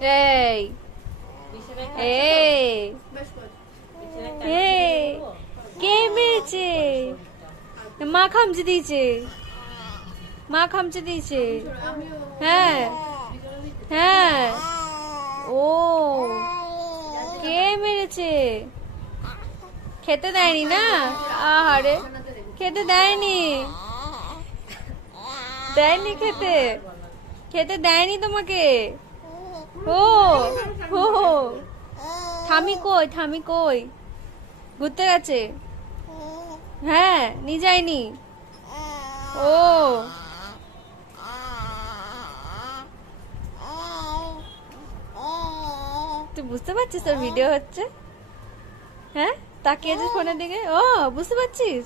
এই এই এই কে মেরেছে? মা খামচে দিয়েছে, মা খামচে দিয়েছে। হ্যাঁ হ্যাঁ, ও কে মেরেছে? খেতে দেয়নি না? আহারে, খেতে দেয়নি, দেয়নি খেতে, খেতে দেয়নি তোমাকে। ও ও থামি কই, থামি কই? ঘুরতে গেছে? হ্যাঁ, নিয়ে যায়নি। ও তুই বুঝতে পারছিস তোর ভিডিও হচ্ছে? হ্যাঁ, তাকিয়ে আছিস ফোনের দিকে। ও বুঝতে পারছিস?